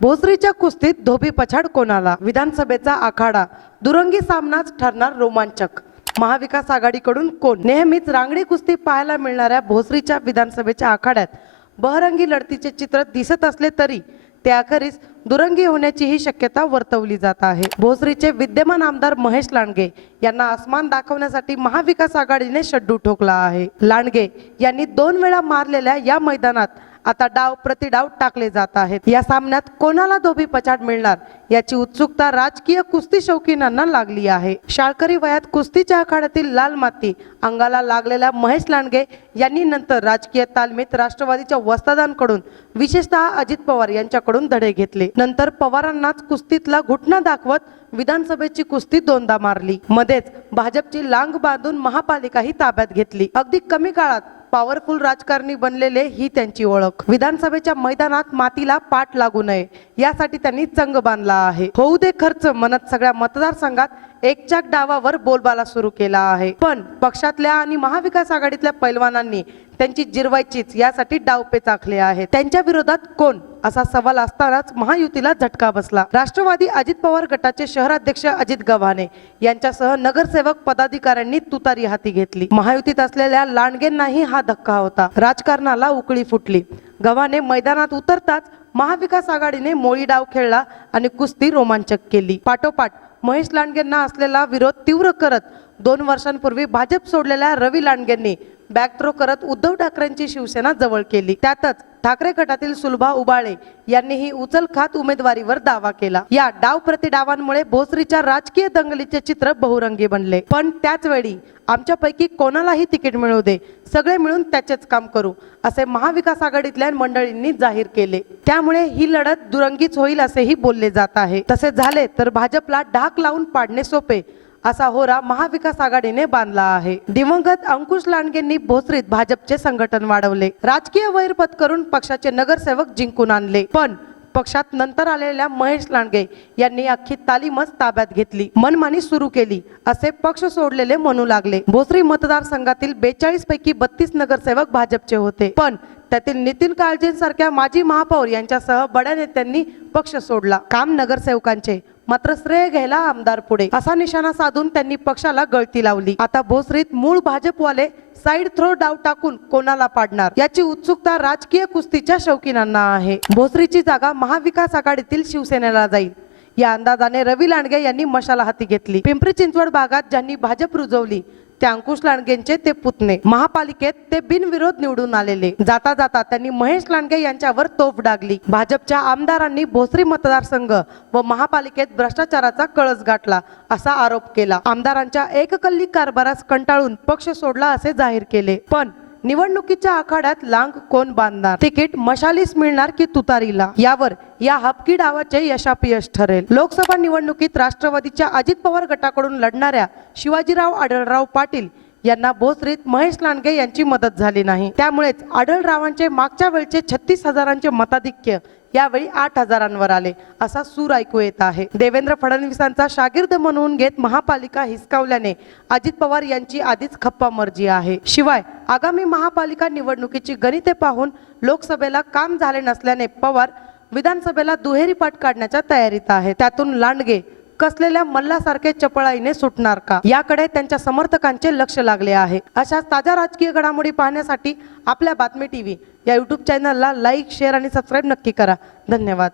भोसरीच्या कुस्तीत धोबी पछाड कोणाला? विधानसभेचा आखाडा. दुरंगी सामनाच ठरणार रोमांचक. महाविकास आघाडीकडून कोण? नेहमीच रांगडी कुस्ती पाहायला मिळणाऱ्या भोसरीच्या विधानसभेच्या आखाड्यात बहरंगी लढतीचे चित्र दिसत असले तरी त्याखेरीज दुरंगी होण्याचीही शक्यता वर्तवली जात आहे. भोसरीचे विद्यमान आमदार महेश लांडगे यांना आसमान दाखवण्यासाठी महाविकास आघाडीने शड्डू ठोकला आहे. लांडगे यांनी दोन वेळा मारलेल्या या मैदानात आता डाव प्रति डाव टाकले जात आहेत. या सामन्यात कोणाला धोबी पछाड मिळणार? याची उत्सुकता राजकीय कुस्ती शौकीनांना लागली आहे. शाळकरी वयात कुस्तीच्या आखाड्यातील लाल माती अंगाला लागलेल्या महेश लांडगे यांनी नंतर राजकीय तालमीत राष्ट्रवादीच्या वस्तादांकडून विशेषतः अजित पवार यांच्याकडून धडे घेतले. नंतर पवारांनाच कुस्तीतला घुटणा दाखवत विधानसभेची कुस्ती दोनदा मारली. मध्येच भाजपची लांग बांधून महापालिकाही ताब्यात घेतली. अगदी कमी काळात पॉवरफुल राजकारणी बनलेले ही त्यांची ओळख. विधानसभेच्या मैदानात मातीला पाठ लागू नये यासाठी त्यांनी चंग बांधला आहे. होऊ दे खर्च म्हणत सगळ्या मतदारसंघात एकचाक डावावर बोलबाला सुरू केला आहे. पण पक्षातल्या आणि महाविकास आघाडीतल्या पैलवानांनी त्यांची जिरवायचीच यासाठी डावपे चाखले आहेत. त्यांच्या विरोधात कोण? असा सवाल असतानाच महायुतीला झटका बसला. राष्ट्रवादी अजित पवार गटाचे शहराध्यक्ष अजित गव्हाणे यांच्यासह नगरसेवक पदाधिकाऱ्यांनी तुतारी हाती घेतली. महायुतीत असलेल्या लांडगेंनाही हा धक्का होता. राजकारणाला उकळी फुटली. गव्हाणे मैदानात उतरताच महाविकास आघाडीने मोळी डाव खेळला आणि कुस्ती रोमांचक केली. पाठोपाठ महेश लांडगेंना असलेला विरोध तीव्र करत दोन वर्षांपूर्वी भाजप सोडलेल्या रवी लांडगेंनी बॅक थ्रो करत उद्धव ठाकरेंची शिवसेना जवळ केली. त्यातच ठाकरे गटातील सुलभा उबाळे यांनीही उचल खात उमेदवारीवर दावा केला. या डाव प्रतिडावांमुळे भोसरीच्या राजकीय दंगलीचे चित्र बहुरंगी बनले. पण त्याच वेळी आमच्यापैकी कोणालाही तिकीट मिळू दे सगळे मिळून त्याचेच काम करू असे महाविकास आघाडीतल्या मंडळींनी जाहीर केले. त्यामुळे ही लढत दुरंगीच होईल असेही बोलले जात आहे. तसे झाले तर भाजपला ढाक लावून पाडणे सोपे असा होरा महाविकास आघाडीने बांधला आहे. दिवंगत अंकुश लांडगेंनी भोसरीत भाजपचे संघटन वाढवले. राजकीय वैरपत करून पक्षाचे नगरसेवक जिंकून आणले. पण पक्षात नंतर आलेल्या महेश लांडगे यांनी अख्खी तालीमच ताब्यात घेतली. मनमानी सुरू केली असे पक्ष सोडलेले म्हणू लागले. भोसरी मतदारसंघातील बेचाळीस पैकी बत्तीस नगरसेवक भाजपचे होते. पण त्यातील नितीन काळजेंसारख्या माजी महापौर यांच्यासह बड्या नेत्यांनी पक्ष सोडला. काम नगरसेवकांचे मात्र श्रेय घ्यायला आमदार पुढे. असा निशाणा साधून त्यांनी पक्षाला गळती लावली. आता भोसरीत मूळ भाजपवाले साइड थ्रो डाव टाकून कोणाला पाडणार? याची उत्सुकता राजकीय कुस्तीच्या शौकीनांना आहे. भोसरीची जागा महाविकास आघाडीतील शिवसेनेला जाईल. या अंदाजाने रवी लांडगे यांनी मशाला हाती घेतली. पिंपरी चिंचवड भागात ज्यांनी भाजप रुजवली ते अंकुश लांडगेंचे ते पुतणे. महापालिकेत ते बिनविरोध निवडून आलेले. जाता जाता त्यांनी महेश लांडगे यांच्यावर तोफ डागली. भाजपच्या आमदारांनी भोसरी मतदारसंघ व महापालिकेत भ्रष्टाचाराचा कळस गाठला असा आरोप केला. आमदारांच्या एककल्ली कारभारास कंटाळून पक्ष सोडला असे जाहीर केले. पण निवडणुकीच्या आखाड्यात लांग कोण बांधणार? तिकीट मशालीस मिळणार की तुतारीला? यावर या हपकी डावाचे यशापयश ठरेल. लोकसभा निवडणुकीत राष्ट्रवादीच्या अजित पवार गटाकडून लढणाऱ्या शिवाजीराव आढळराव पाटील यांना भोसरीत महेश लांडगे यांची मदत झाली नाही. त्यामुळेच आढळरावांचे मागच्या वेळचे छत्तीस हजारांचे मताधिक्य यावेळी आठ हजारांवर आले. असा सूर ऐकू येत आहे. देवेंद्र फडणवीसांचा शागिर्द म्हणून घेत महापालिका हिसकावल्याने अजित पवार यांची आधीच खप्पा मर्जी आहे. शिवाय आगामी महापालिका निवडणुकीची गणिते पाहून लोकसभेला काम झाले नसल्याने पवार विधानसभेला दुहेरी पाठ काढण्याच्या तयारीत आहे त्यातून लांडगे कसलेल्या मल्लासारखे चपळाईने सुटणार का? याकडे त्यांच्या समर्थकांचे लक्ष लागले आहे. अशा ताज्या राजकीय घडामोडी पाहण्यासाठी आपल्या बातमी टीव्ही या युट्यूब चॅनलला लाईक शेअर आणि सबस्क्राईब नक्की करा. धन्यवाद.